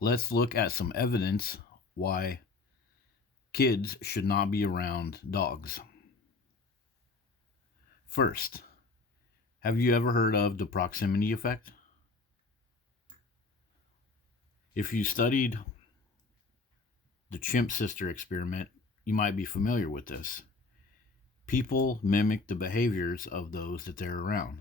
let's look at some evidence why kids should not be around dogs. First, have you ever heard of the proximity effect? If you studied the chimp sister experiment, you might be familiar with this. People mimic the behaviors of those that they're around,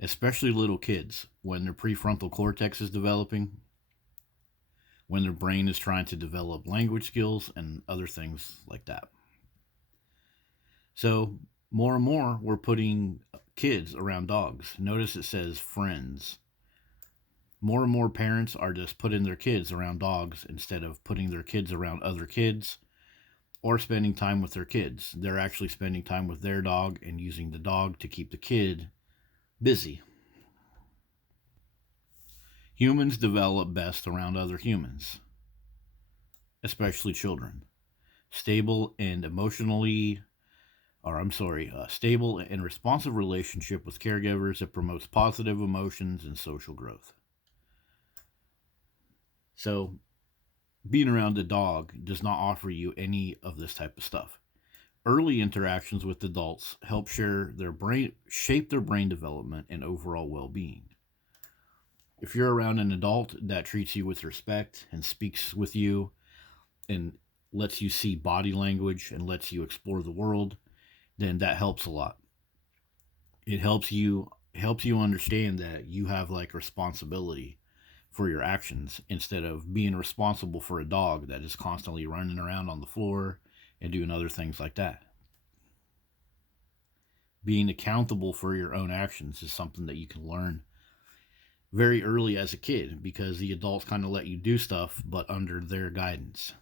especially little kids when their prefrontal cortex is developing, when their brain is trying to develop language skills and other things like that. So, more and more, we're putting kids around dogs. Notice it says friends. More and more parents are just putting their kids around dogs instead of putting their kids around other kids or spending time with their kids. They're actually spending time with their dog and using the dog to keep the kid busy. Humans develop best around other humans, especially children. Stable and emotionally, or I'm sorry, stable and responsive relationship with caregivers that promotes positive emotions and social growth. So, being around a dog does not offer you any of this type of stuff. Early interactions with adults help shape their brain development and overall well-being. If you're around an adult that treats you with respect and speaks with you and lets you see body language and lets you explore the world, then that helps a lot. It helps you understand that you have like responsibility for your actions instead of being responsible for a dog that is constantly running around on the floor and doing other things like that. Being accountable for your own actions is something that you can learn very early as a kid because the adults kind of let you do stuff but under their guidance.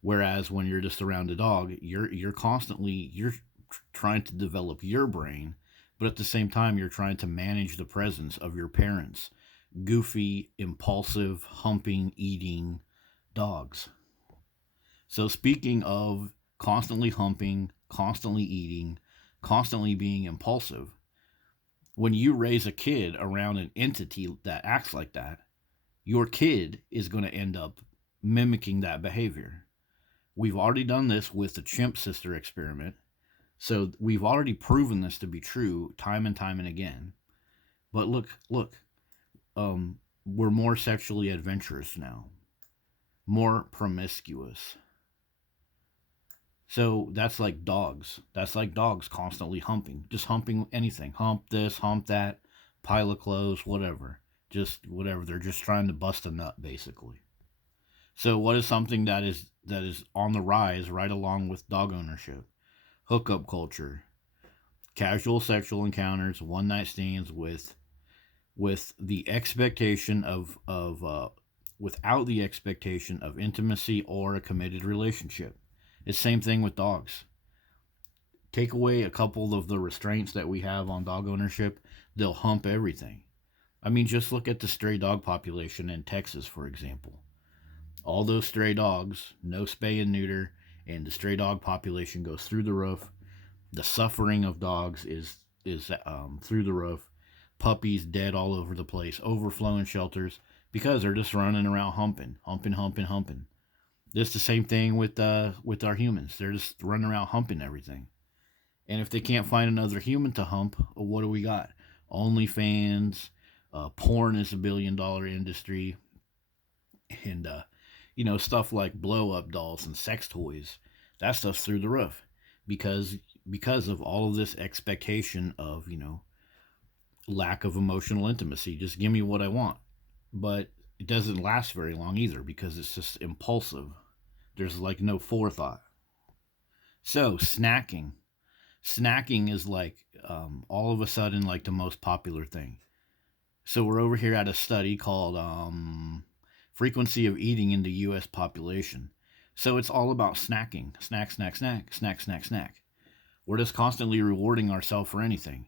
Whereas when you're just around a dog, you're trying to develop your brain, but at the same time you're trying to manage the presence of your parents, goofy, impulsive, humping, eating dogs. So speaking of constantly humping, constantly eating, constantly being impulsive, when you raise a kid around an entity that acts like that, your kid is going to end up mimicking that behavior. We've already done this with the chimp sister experiment. So we've already proven this to be true time and time and again. But look, we're more sexually adventurous now, more promiscuous. So that's like dogs. That's like dogs constantly humping, just humping anything. Hump this, hump that, pile of clothes, whatever. Just whatever. They're just trying to bust a nut, basically. So what is something that is on the rise right along with dog ownership? Hookup culture, casual sexual encounters, one night stands with the expectation of without the expectation of intimacy or a committed relationship. It's the same thing with dogs. Take away a couple of the restraints that we have on dog ownership, they'll hump everything. I mean, just look at the stray dog population in Texas, for example. All those stray dogs, no spay and neuter, and the stray dog population goes through the roof. The suffering of dogs is through the roof. Puppies dead all over the place, overflowing shelters because they're just running around humping, humping, humping, humping. It's the same thing with our humans. They're just running around humping everything. And if they can't find another human to hump, what do we got? OnlyFans, porn is $1 billion industry, and stuff like blow up dolls and sex toys. That stuff's through the roof because because of all of this expectation of lack of emotional intimacy. Just give me what I want, but it doesn't last very long either because it's just impulsive. There's like no forethought. So snacking is like all of a sudden like the most popular thing. So we're over here at a study called frequency of eating in the U.S. population. So it's all about snacking, snack, snack, snack, snack, snack, snack. We're just constantly rewarding ourselves for anything.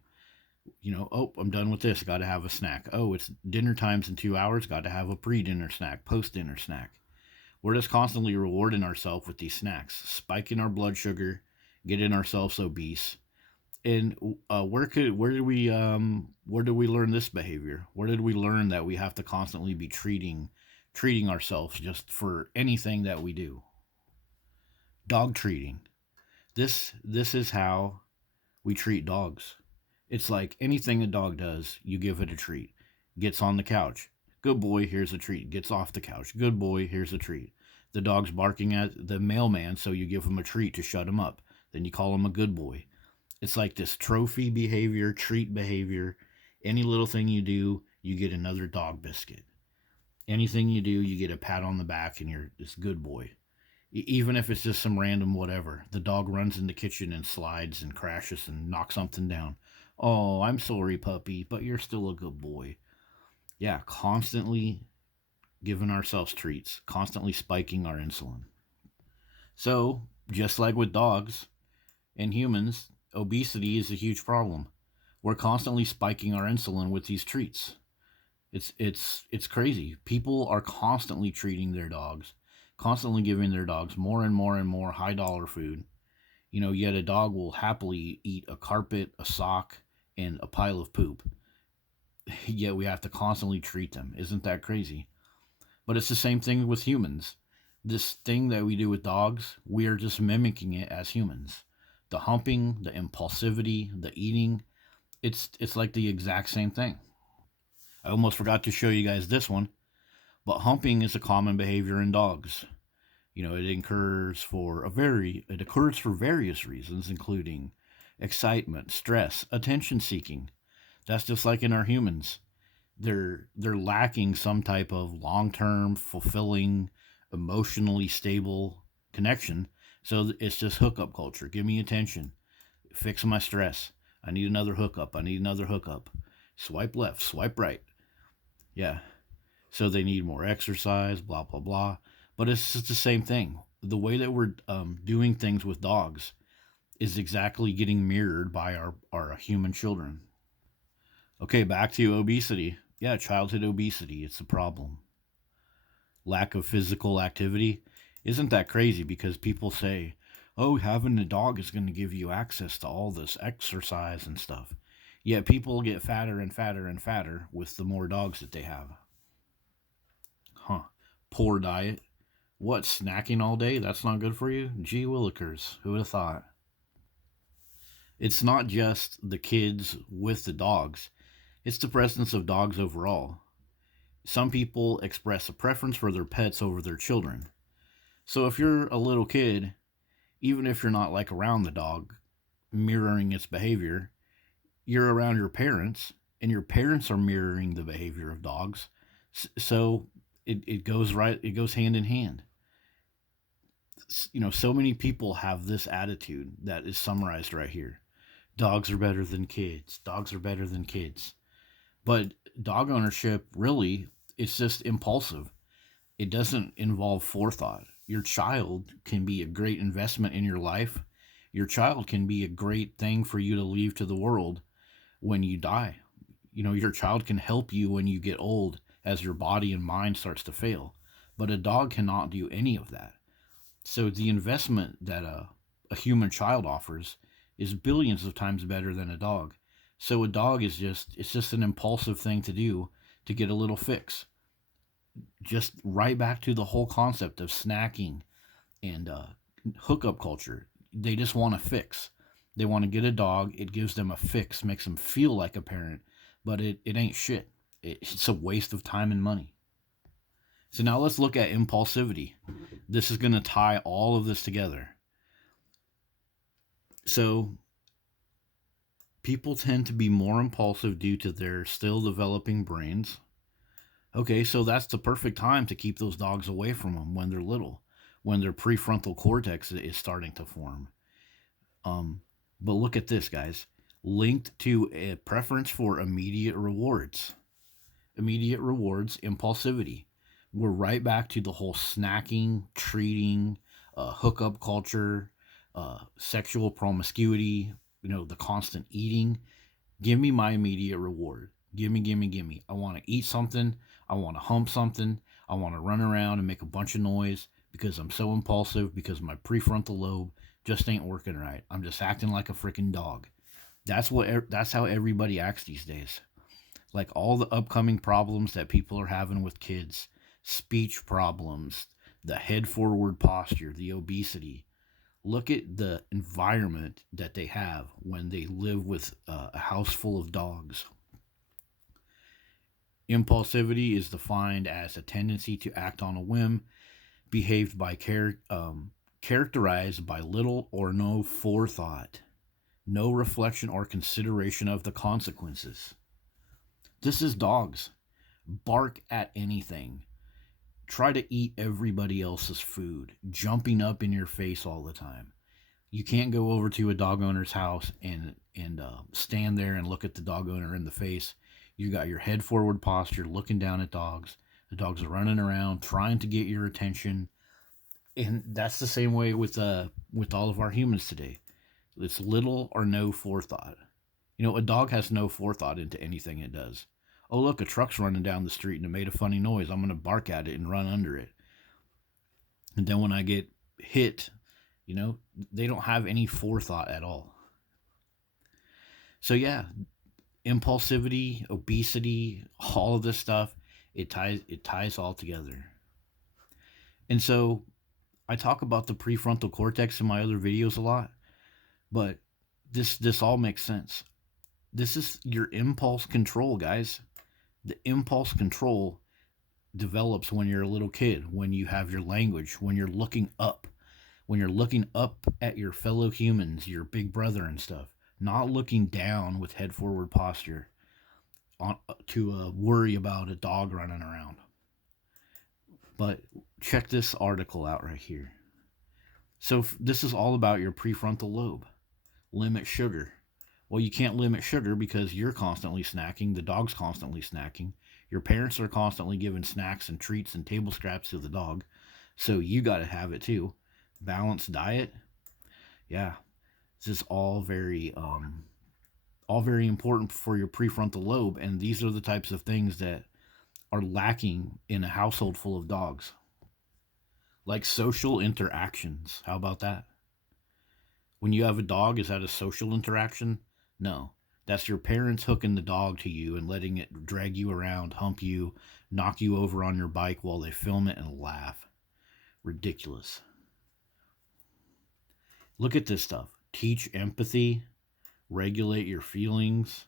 Oh, I'm done with this. Got to have a snack. Oh, it's dinner times in 2 hours. Got to have a pre-dinner snack, post-dinner snack. We're just constantly rewarding ourselves with these snacks, spiking our blood sugar, getting ourselves obese. And where did we learn this behavior? Where did we learn that we have to constantly be treating ourselves just for anything that we do. Dog treating. This is how we treat dogs. It's like anything a dog does, you give it a treat. Gets on the couch. Good boy, here's a treat. Gets off the couch. Good boy, here's a treat. The dog's barking at the mailman, so you give him a treat to shut him up. Then you call him a good boy. It's like this trophy behavior, treat behavior. Any little thing you do, you get another dog biscuit. Anything you do, you get a pat on the back and you're this good boy. Even if it's just some random whatever. The dog runs in the kitchen and slides and crashes and knocks something down. Oh, I'm sorry, puppy, but you're still a good boy. Yeah, constantly giving ourselves treats, constantly spiking our insulin. So, just like with dogs and humans, obesity is a huge problem. We're constantly spiking our insulin with these treats. It's crazy. People are constantly treating their dogs, constantly giving their dogs more and more and more high dollar food. Yet a dog will happily eat a carpet, a sock, and a pile of poop. Yet we have to constantly treat them. Isn't that crazy? But it's the same thing with humans. This thing that we do with dogs, we are just mimicking it as humans. The humping, the impulsivity, the eating, it's like the exact same thing. I almost forgot to show you guys this one, but humping is a common behavior in dogs. It occurs for various reasons, including excitement, stress, attention seeking. That's just like in our humans. They're lacking some type of long-term, fulfilling, emotionally stable connection. So it's just hookup culture. Give me attention. Fix my stress. I need another hookup. I need another hookup. Swipe left, swipe right. Yeah. So they need more exercise, blah, blah, blah. But it's just the same thing. The way that we're doing things with dogs is exactly getting mirrored by our human children. Okay, back to obesity. Yeah, childhood obesity. It's a problem. Lack of physical activity. Isn't that crazy? Because people say, oh, having a dog is going to give you access to all this exercise and stuff. Yet people get fatter and fatter and fatter with the more dogs that they have. Huh. Poor diet. What, snacking all day? That's not good for you? Gee willikers. Who would have thought? It's not just the kids with the dogs, it's the presence of dogs overall. Some people express a preference for their pets over their children. So if you're a little kid, even if you're not like around the dog, mirroring its behavior, you're around your parents, and your parents are mirroring the behavior of dogs. So it goes right, it goes hand in hand. So many people have this attitude that is summarized right here. Dogs are better than kids. Dogs are better than kids. But dog ownership, really, it's just impulsive. It doesn't involve forethought. Your child can be a great investment in your life. Your child can be a great thing for you to leave to the world when you die. Your child can help you when you get old as your body and mind starts to fail. But a dog cannot do any of that. So the investment that a human child offers is billions of times better than a dog. So a dog it's just an impulsive thing to do to get a little fix. Just right back to the whole concept of snacking and hookup culture. They just want a fix. They want to get a dog. It gives them a fix, makes them feel like a parent, but it ain't shit. It's a waste of time and money. So now let's look at impulsivity. This is going to tie all of this together. So people tend to be more impulsive due to their still developing brains. Okay, so that's the perfect time to keep those dogs away from them when they're little, when their prefrontal cortex is starting to form. But look at this, guys. Linked to a preference for immediate rewards. Immediate rewards, impulsivity. We're right back to the whole snacking, treating, hookup culture, sexual promiscuity, the constant eating. Give me my immediate reward. Gimme, gimme, gimme. I want to eat something. I want to hump something. I want to run around and make a bunch of noise because I'm so impulsive, because my prefrontal lobe just ain't working right. I'm just acting like a freaking dog. That's how everybody acts these days. Like all the upcoming problems that people are having with kids, speech problems, the head forward posture, the obesity. Look at the environment that they have when they live with a house full of dogs. Impulsivity is defined as a tendency to act on a whim, behaved by characterized by little or no forethought, no reflection or consideration of the consequences. This is dogs. Bark at anything. Try to eat everybody else's food, jumping up in your face all the time. You can't go over to a dog owner's house and stand there and look at the dog owner in the face. You got your head forward posture, looking down at dogs. The dogs are running around trying to get your attention, and that's the same way with all of our humans today. It's little or no forethought. A dog has no forethought into anything it does. Oh, look, a truck's running down the street and it made a funny noise. I'm going to bark at it and run under it. And then when I get hit, they don't have any forethought at all. So, yeah, impulsivity, obesity, all of this stuff, it ties all together. And so I talk about the prefrontal cortex in my other videos a lot, but this all makes sense. This is your impulse control, guys. The impulse control develops when you're a little kid, when you have your language, when you're looking up at your fellow humans, your big brother and stuff, not looking down with head forward posture to worry about a dog running around. But check this article out right here. So this is all about your prefrontal lobe. Limit sugar. Well, you can't limit sugar because you're constantly snacking, the dog's constantly snacking, your parents are constantly giving snacks and treats and table scraps to the dog, so you got to have it too. Balanced diet, yeah, this is all very important for your prefrontal lobe, and these are the types of things that are lacking in a household full of dogs. Like social interactions. How about that? When you have a dog, is that a social interaction? No. That's your parents hooking the dog to you and letting it drag you around, hump you, knock you over on your bike while they film it and laugh. Ridiculous. Look at this stuff. Teach empathy, regulate your feelings,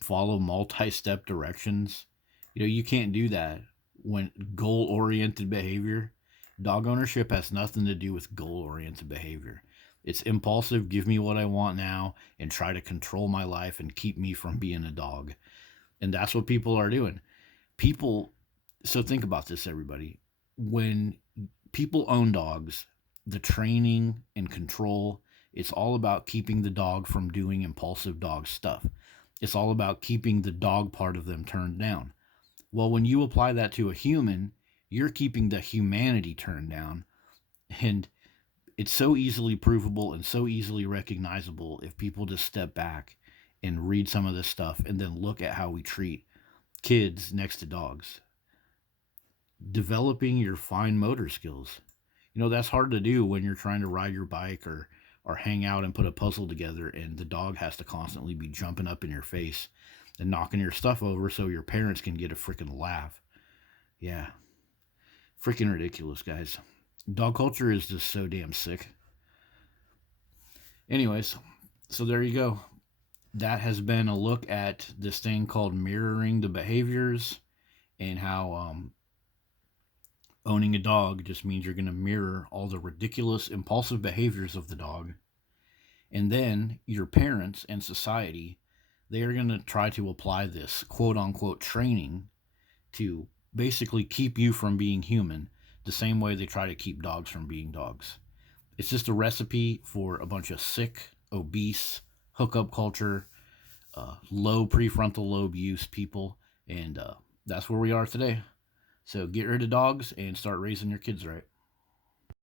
follow multi-step directions. You can't do that when goal-oriented behavior. Dog ownership has nothing to do with goal-oriented behavior. It's impulsive, give me what I want now, and try to control my life and keep me from being a dog. And that's what people are doing. So think about this, everybody. When people own dogs, the training and control, it's all about keeping the dog from doing impulsive dog stuff. It's all about keeping the dog part of them turned down. Well, when you apply that to a human, you're keeping the humanity turned down. And it's so easily provable and so easily recognizable if people just step back and read some of this stuff and then look at how we treat kids next to dogs. Developing your fine motor skills. That's hard to do when you're trying to ride your bike or hang out and put a puzzle together and the dog has to constantly be jumping up in your face and knocking your stuff over so your parents can get a freaking laugh. Yeah. Freaking ridiculous, guys. Dog culture is just so damn sick. Anyways, so there you go. That has been a look at this thing called mirroring the behaviors and how owning a dog just means you're going to mirror all the ridiculous, impulsive behaviors of the dog. And then your parents and society, they are going to try to apply this quote-unquote training to basically keep you from being human the same way they try to keep dogs from being dogs. It's just a recipe for a bunch of sick, obese, hookup culture, low prefrontal lobe use people, and that's where we are today. So get rid of dogs and start raising your kids right.